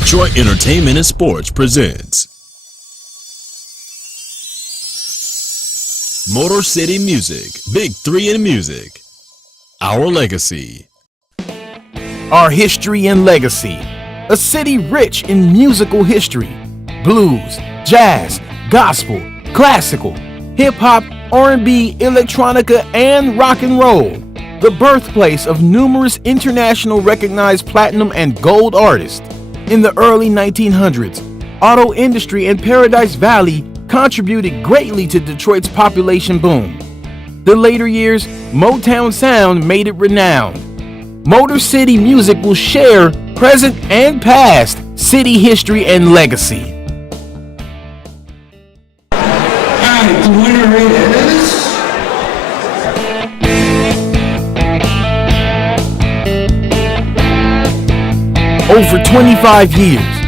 Detroit Entertainment and Sports presents Motor City Music, Big Three in Music, Our Legacy. Our history and legacy. A city rich in musical history. Blues, jazz, gospel, classical, hip-hop, R&B, electronica, and rock and roll. The birthplace of numerous international recognized platinum and gold artists. In the early 1900s, auto industry in Paradise Valley contributed greatly to Detroit's population boom. The later years, Motown sound made it renowned. Motor City Music will share present and past city history and legacy. And the winner is... Over 25 years.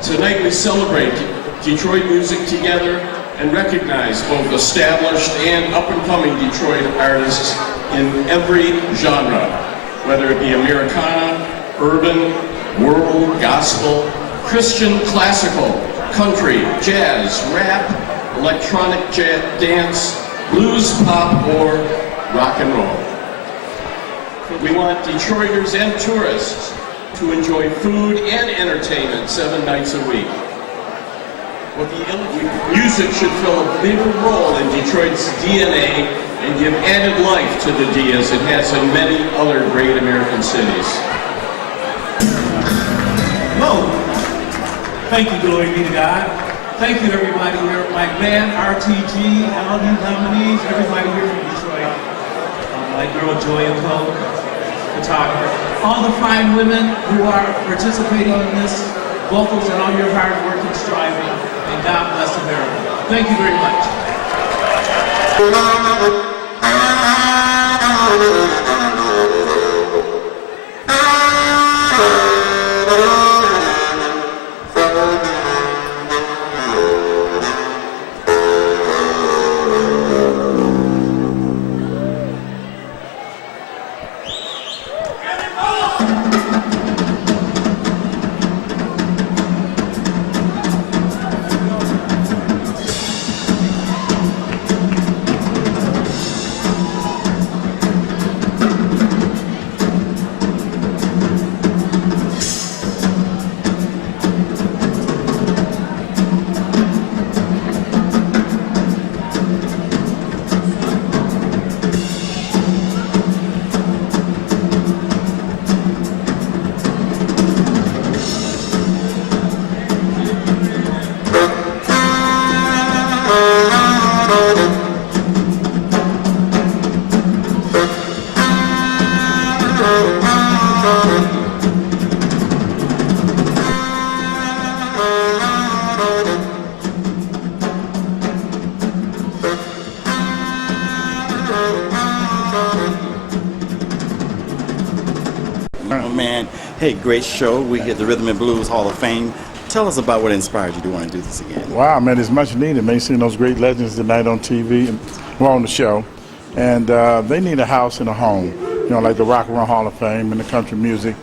Tonight we celebrate Detroit music together and recognize both established and up-and-coming Detroit artists in every genre, whether it be Americana, urban, world, gospel, Christian, classical, country, jazz, rap, electronic dance, blues, pop, or rock and roll. We want Detroiters and tourists to enjoy food and entertainment 7 nights a week. Music should fill a bigger role in Detroit's DNA and give added life to the D as it has in many other great American cities. Hello. Thank you, glory be to God. Thank you, everybody here. My band, RTG, all these nominees, everybody here from Detroit. My girl, Joya Cole, photographer. All the fine women who are participating in this, vocals and all your hard work and striving. And God bless America. Thank you very much. Oh man, hey, great show. We hit the Rhythm and Blues Hall of Fame. Tell us about what inspired you to want to do this again. Wow, man, it's much needed. Man, seeing those great legends tonight on TV and we're on the show, and they need a house and a home. You know, like the Rock and Roll Hall of Fame and the country music.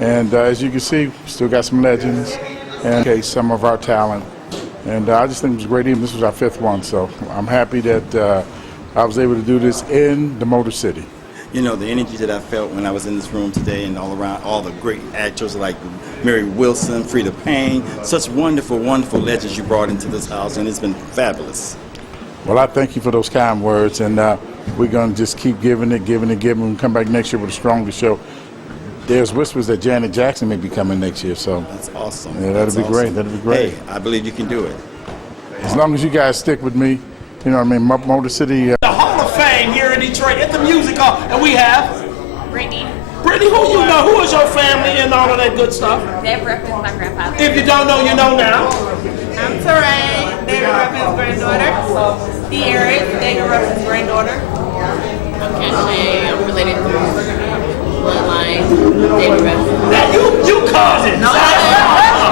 And as you can see, we still got some legends and some of our talent. And I just think it was a great evening. This was our 5th one, so I'm happy that I was able to do this in the Motor City. You know, the energy that I felt when I was in this room today and all around, all the great actors like Mary Wilson, Freda Payne, such wonderful, wonderful legends you brought into this house, and it's been fabulous. Well, I thank you for those kind words, and we're going to just keep giving it. We'll come back next year with a stronger show. There's whispers that Janet Jackson may be coming next year, so that's awesome. Yeah, that'll be great. That'll be great. Hey, I believe you can do it. As long as you guys stick with me, you know what I mean, Motor City. The Hall of Fame here in Detroit at the Music Hall, and we have Brittany. Brittany, who you know? Who is your family and all of that good stuff? Dave Ruffin is my grandfather. If you don't know, you know now. I'm Terrain, David Ruffin's granddaughter. De'Aris, David Ruffin's granddaughter. I'm Cache. I'm related to bloodline, David Ruffin. Now you cousins. No,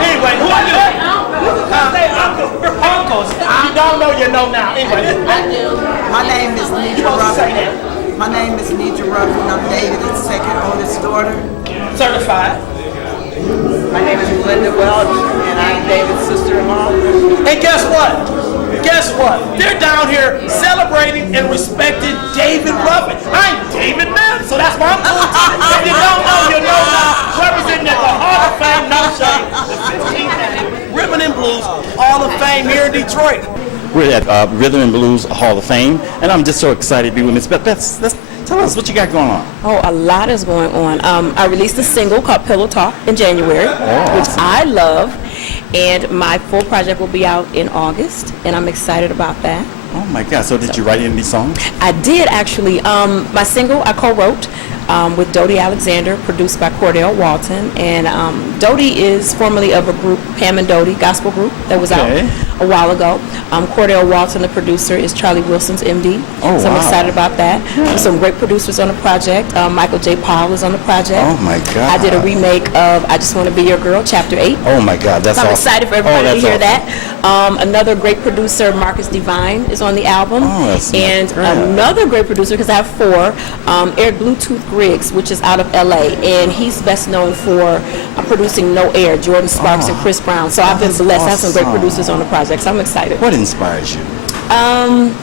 anyway, who are you? Say uncles. If you don't know, you know now. Anyway, I do. My name is Nidra Ruffin. My name is Nidra Ruffin. I'm David's second oldest daughter. Certified. My name is Linda Welch, and I'm David's sister-in-law. And guess what? Guess what? They're down here celebrating and respecting David Ruffin. I'm David Man, so that's why I'm cool. If you don't know, you know now. Representing at the Hall of Fame, no shame, the 15th Annual Rhythm and Blues Hall of Fame here in Detroit. We're at Rhythm and Blues Hall of Fame, and I'm just so excited to be with Miss Beth. Beth, tell us what you got going on. Oh, a lot is going on. I released a single called Pillow Talk in January, which I love, and my full project will be out in August, and I'm excited about that. Oh my God! So did you write any of these songs? I did actually. My single I co-wrote with Dodie Alexander, produced by Cordell Walton, and Dodie is formerly of a group, Pam and Dodie gospel group that was out a while ago. Cordell Walton, the producer, is Charlie Wilson's MD. Oh, so I'm wow. excited about that. Some great producers on the project. Michael J. Powell is on the project. Oh my God! I did a remake of I Just Want to Be Your Girl, Chapter 8. Oh my God, that's So I'm awesome. excited for everybody to hear awesome. that. Another great producer, Marcus Divine, is on the album. Oh, that's and great. another great producer, because I have four, Eric Bluetooth Griggs, which is out of LA, and he's best known for producing No Air, Jordan Sparks and Chris Brown. So I've been that's blessed. I have some great awesome. producers on the project, so I'm excited. What inspires you?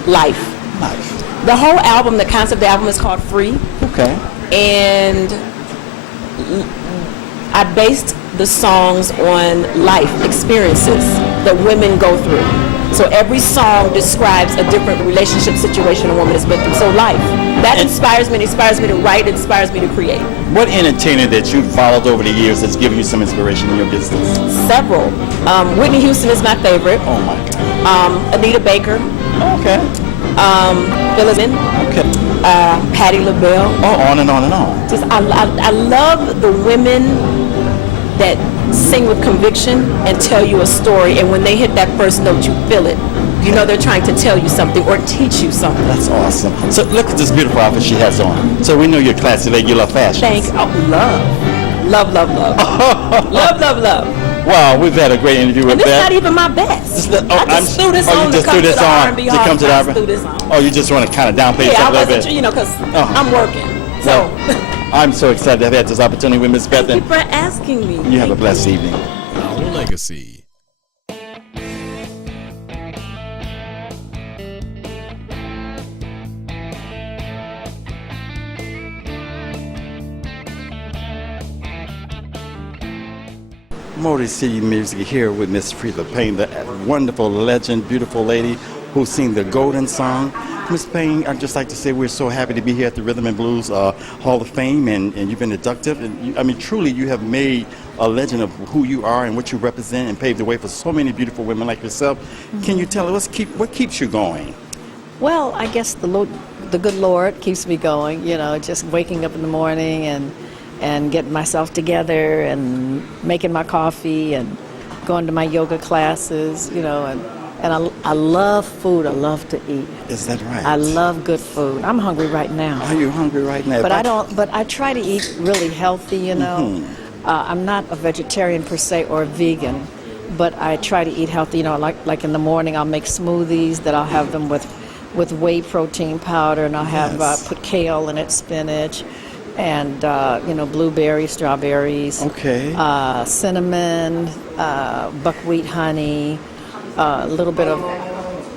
Life. Life. The whole album, the concept of the album is called Free, Okay. and I based the songs on life experiences that women go through. So every song describes a different relationship situation a woman has been through. So life. That inspires me. It inspires me to write. It inspires me to create. What entertainer that you've followed over the years has given you some inspiration in your business? Several. Whitney Houston is my favorite. Oh my God. Anita Baker. Okay. Phyllis Dillon, Okay. Patti LaBelle. Oh, on and on and on. Just I love the women that sing with conviction and tell you a story, and when they hit that first note, you feel it. You know they're trying to tell you something or teach you something. That's awesome. So look at this beautiful outfit she has on. So we know you're classy lady, you love fashion. Thank you. Oh, love. Love, love, love. Love, love, love. Wow, we've had a great interview with And this Beth. not even my best. I just threw this you on just to threw come to this the on R&B to Hall. come to the I R&B? just threw this on. Oh, you just want to kind of downplay Yeah, yourself I a little wasn't, bit. you know, because Oh. I'm working. So, I'm so excited to have had this opportunity with Miss Beth. thank you And for asking me. you have a blessed evening. Our legacy. Motor City Music here with Miss Frida Payne, the wonderful legend, beautiful lady who sing the Golden Song. Miss Payne, I'd just like to say we're so happy to be here at the Rhythm and Blues Hall of Fame, and you've been inducted. And I mean, truly, you have made a legend of who you are and what you represent, and paved the way for so many beautiful women like yourself. Can you tell us what keeps you going? Well, I guess the good Lord keeps me going. You know, just waking up in the morning and getting myself together and making my coffee and going to my yoga classes. You know, and I love food. I love to eat. Is that right? I love good food. I'm hungry right now. Are you hungry right now? But I don't. But I try to eat really healthy. You know, I'm not a vegetarian per se or a vegan, but I try to eat healthy. You know, like in the morning, I'll make smoothies that I'll have them with whey protein powder, and I'll have put kale in it, spinach, and you know, blueberries, strawberries, cinnamon, buckwheat honey, a little bit of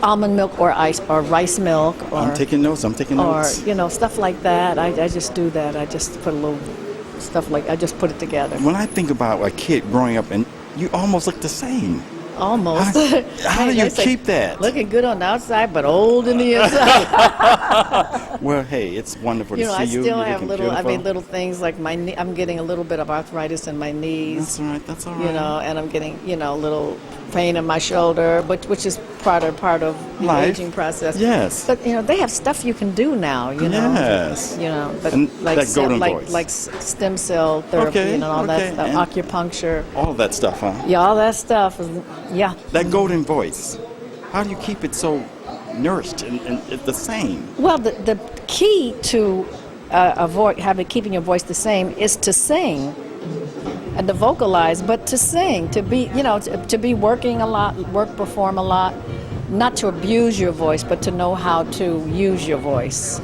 almond milk or rice milk. Or, I'm taking notes. Or you know, stuff like that. I just do that. I just put a little stuff like I just put it together. When I think about a kid growing up, and you almost look the same. Almost. How do you keep that? Looking good on the outside, but old in the inside. Well, hey, it's wonderful You know, to see I you. still You're have looking little. I mean, beautiful. little things like I'm getting a little bit of arthritis in my knees. That's all right. That's all right. You know, and I'm getting a little pain in my shoulder, but which is part of the Life. aging process. Yes. But you know, they have stuff you can do now. You know. Yes. You know, but And like that golden voice. like stem cell therapy and all that stuff, and acupuncture. all of that stuff, huh? Yeah, all that stuff. Yeah. That golden voice. How do you keep it so nourished and the same? Well, the key to keeping your voice the same is to sing and to vocalize, but to sing, to be, you know, to be working a lot, perform a lot, not to abuse your voice, but to know how to use your voice.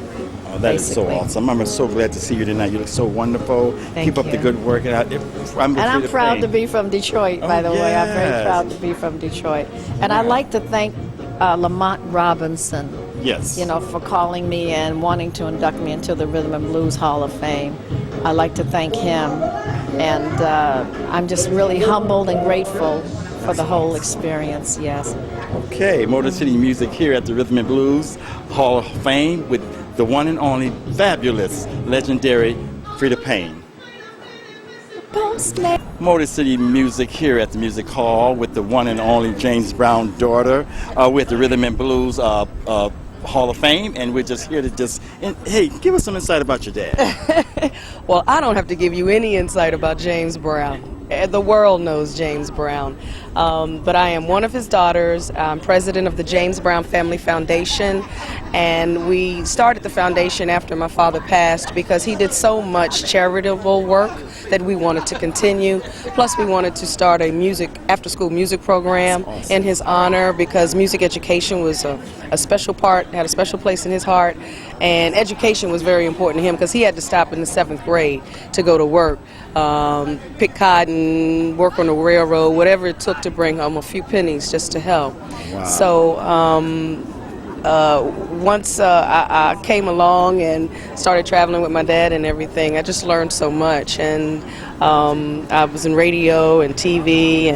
Oh, that is so basically. awesome. I'm so glad to see you tonight. You look so wonderful. Thank Keep up you. the good work. And I'm proud to be from Detroit, by the way. I'm very yes. proud to be from Detroit. And I'd like to thank Lamont Robinson, Yes. you know, for calling me and wanting to induct me into the Rhythm and Blues Hall of Fame. I'd like to thank him. And I'm just really humbled and grateful for the whole experience, yes. Okay, Motor City Music here at the Rhythm and Blues Hall of Fame with the one and only fabulous, legendary Freda Payne. Motor City Music here at the Music Hall with the one and only James Brown daughter with the Rhythm and Blues Hall of Fame, and we're just here to hey, give us some insight about your dad. Well, I don't have to give you any insight about James Brown. The world knows James Brown. But I am one of his daughters. I'm president of the James Brown Family Foundation, and we started the foundation after my father passed because he did so much charitable work that we wanted to continue. Plus, we wanted to start a after-school music program in his honor because music education was a special part, had a special place in his heart, and education was very important to him because he had to stop in the 7th grade to go to work, pick cotton, work on the railroad, whatever it took to bring home a few pennies just to help. Wow. So once I came along and started traveling with my dad and everything, I just learned so much. And I was in radio and TV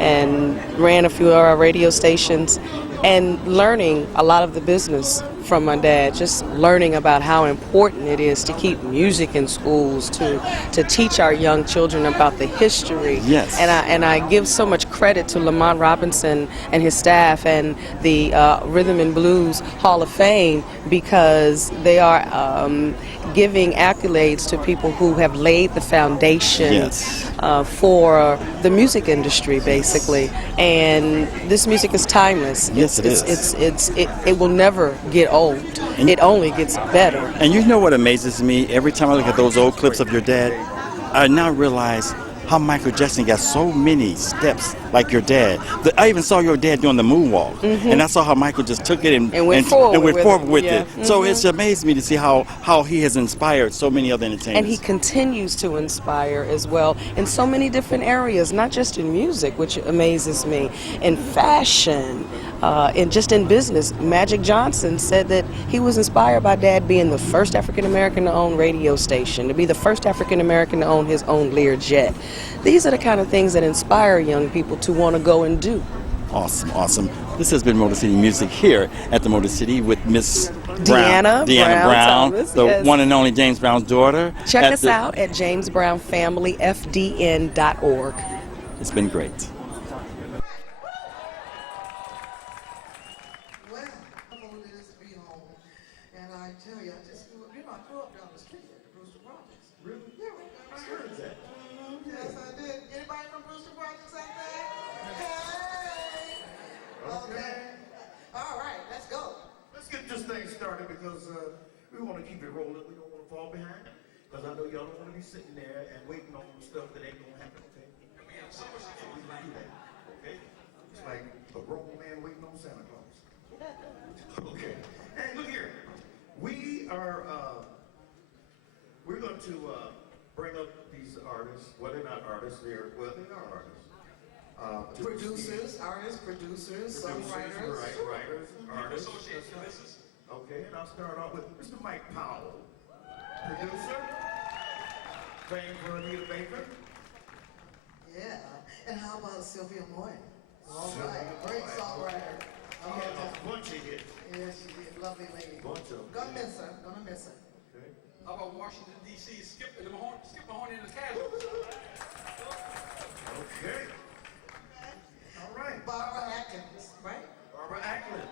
and ran a few of our radio stations and learning a lot of the business from my dad, just learning about how important it is to keep music in schools, to teach our young children about the history. Yes. And I give so much credit to Lamont Robinson and his staff and the Rhythm and Blues Hall of Fame because they are giving accolades to people who have laid the foundation Yes. for the music industry, basically. And this music is timeless. Yes, it is. It will never get old. It only gets better. And you know what amazes me? Every time I look at those old clips of your dad, I now realize how Michael Jackson got so many steps like your dad. I even saw your dad doing the moonwalk, and I saw how Michael just took it and went forward with it. Yeah. So it's amazed me to see how he has inspired so many other entertainers. And he continues to inspire as well in so many different areas, not just in music, which amazes me, in fashion, and just in business. Magic Johnson said that he was inspired by Dad being the first African American to own radio station, to be the first African American to own his own Learjet. These are the kind of things that inspire young people to want to go and do. Awesome, awesome. This has been Motor City Music here at the Motor City with Miss Deanna Brown Thomas, the yes. one and only James Brown's daughter. Check us out at jamesbrownfamilyfdn.org. It's been great. We want to keep it rolling. We don't want to fall behind. Because I know y'all don't want to be sitting there and waiting on stuff that ain't going to happen, okay? We have so much to do. We can do that, okay? It's like a grown man waiting on Santa Claus. Okay. Hey, look here. We're going to bring up these artists. Well, they're not artists. They are artists. Producers, songwriters. Right, writers, artists. Okay, and I'll start off with Mr. Mike Powell, producer, famed for Anita Baker. Yeah, and how about Sylvia Moy? All right, great songwriter. She had a bunch of hits. Yeah, she did, lovely lady. Bunch of Gonna miss her. Okay. How about Washington, D.C., Skip Mahoney and the Casuals? Okay. All right. Barbara Atkins, right? Barbara Ackland.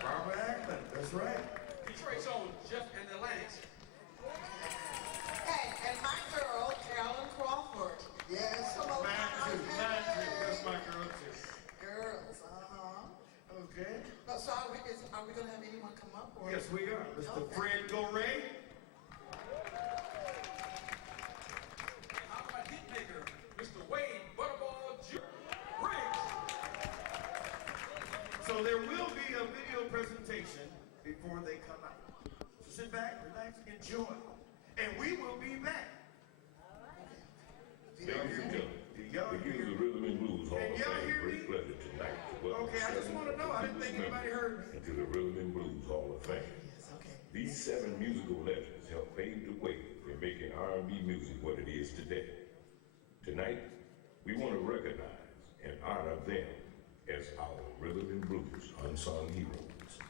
Barbara Ackland, that's right. Detroit's own Jeff and the Atlantics. Hey, and my girl, Carolyn Crawford. Yes, hello. Mine too. That's my girl too. Girls, Okay. So are we going to have anyone come up? Or? Yes, we are. Mr. Fred Goray. How about hitmaker, Mr. Wade Butterball Briggs? So there will be a video presentation before they come out. So sit back, relax, enjoy. And we will be back. Ladies and gentlemen, the Kings of Rhythm and Blues Hall of Fame, great pleasure tonight to welcome Okay, I just want to know. I didn't think anybody heard me. into the Rhythm and Blues Hall of Fame. These 7 musical legends helped pave the way in making R&B music what it is today. Tonight, we want to recognize and honor them as our Rhythm and Blues unsung heroes.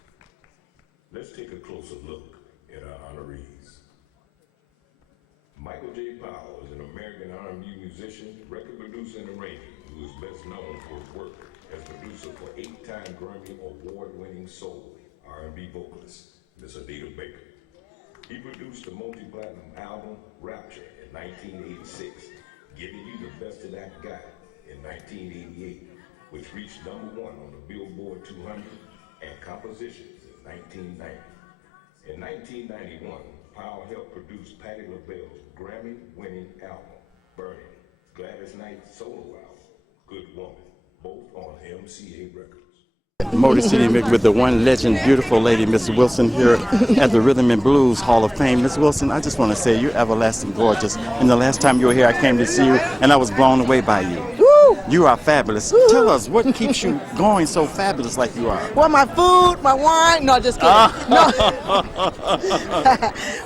Let's take a closer look at our honorees. Michael J. Powell is an American R&B musician, record producer, and arranger who is best known for his work as producer for 8-time Grammy Award-winning soul R&B vocalist, Miss Anita Baker. He produced the multi-platinum album Rapture in 1986, Giving You the Best of That Guy in 1988, which reached #1 on the Billboard 200, and Compositions in 1990. In 1991, Powell helped produce Patti LaBelle's Grammy-winning album, Burning, Gladys Knight's solo album, Good Woman, both on MCA Records. Motor City with the one legend, beautiful lady, Miss Wilson, here at the Rhythm and Blues Hall of Fame. Miss Wilson, I just want to say you're everlasting gorgeous. And the last time you were here, I came to see you, and I was blown away by you. You are fabulous. Tell us, what keeps you going so fabulous like you are? Well, my food, my wine. No, just kidding. No.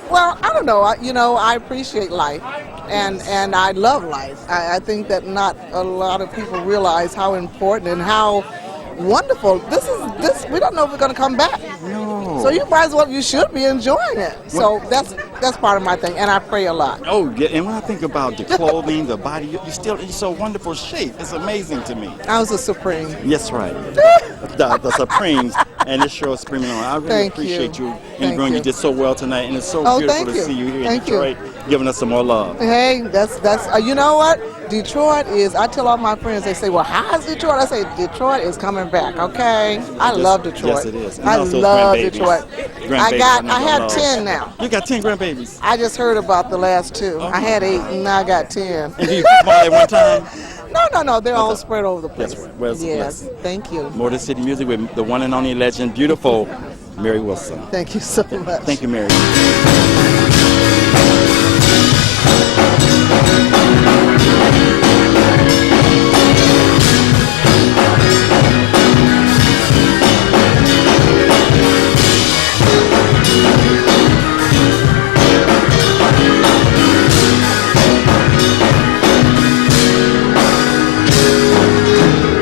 Well, I don't know. I appreciate life, and I love life. I think that not a lot of people realize how important and how wonderful this is. We don't know if we're going to come back. No. So you should be enjoying it. So that's part of my thing, and I pray a lot. Oh, yeah. And when I think about the clothing, the body, you're so wonderful shape. It's amazing to me. I was a Supreme. Yes, right. the Supremes, and this show is screaming on. I really appreciate you and you did so well tonight, and it's so beautiful to see you here in Detroit, giving us some more love. Hey, that's you know what? Detroit is, I tell all my friends, they say, well, how is Detroit? I say, Detroit is coming back, okay? I love Detroit. Yes, it is. And I also love grandbabies. Detroit. I have 10 now. You got 10 grandbabies? I just heard about the last 2. I had 8 and now I got 10. And do you keep them all at one time? No, they're all spread over the place. That's right. Well, it's a yes, blessing. thank you. Motor City Music with the one and only legend, beautiful Mary Wilson. Thank you so much. Thank you, Mary.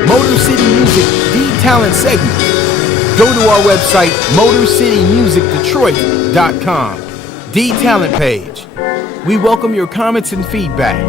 Motor City Music D-Talent segment. Go to our website, motorcitymusicdetroit.com. D-Talent page. We welcome your comments and feedback.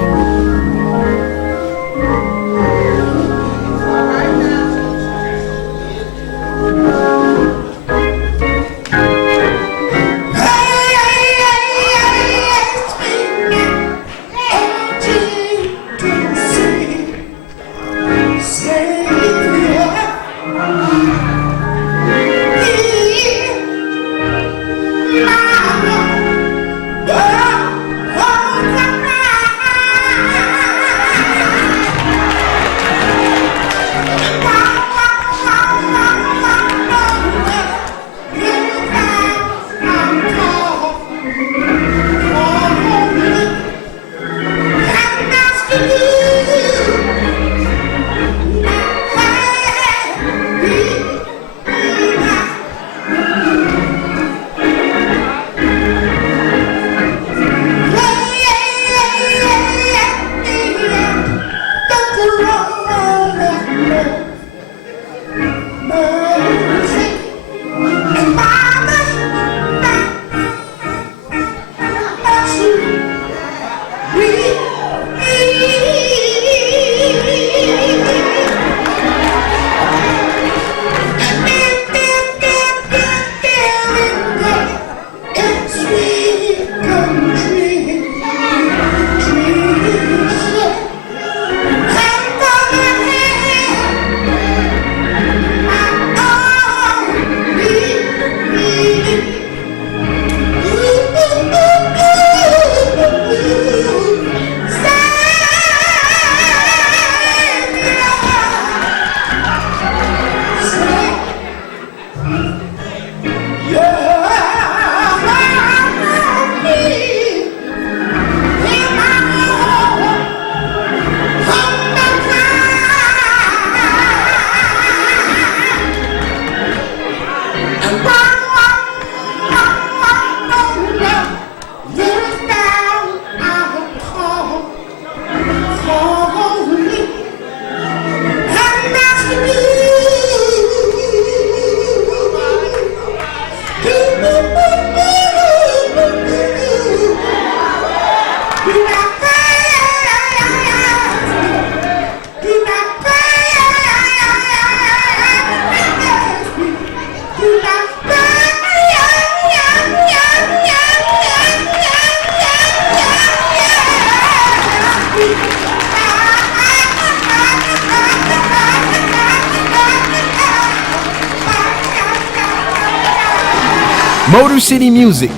Motor City Music,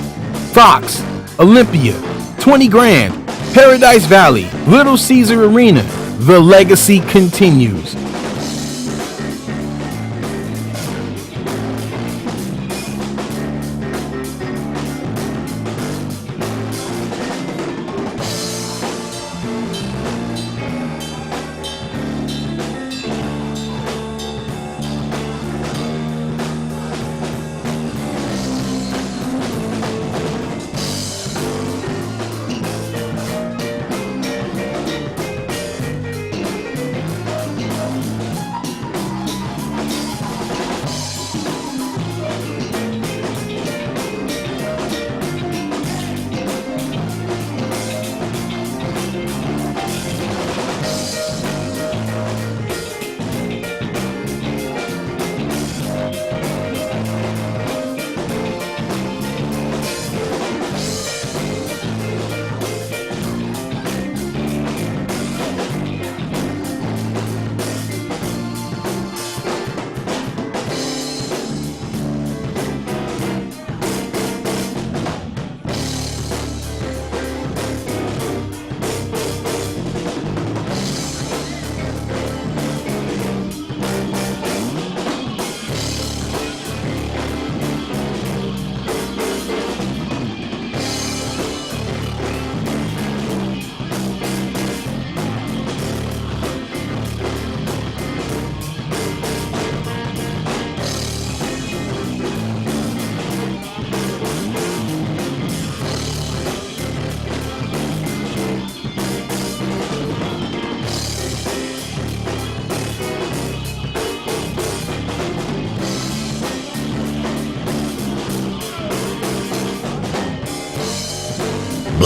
Fox, Olympia, 20 Grand, Paradise Valley, Little Caesar Arena. The legacy continues.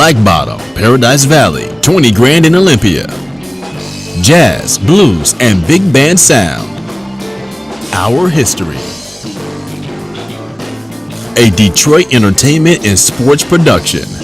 Black Bottom, Paradise Valley, 20 Grand in Olympia. Jazz, blues, and big band sound. Our history. A Detroit entertainment and sports production.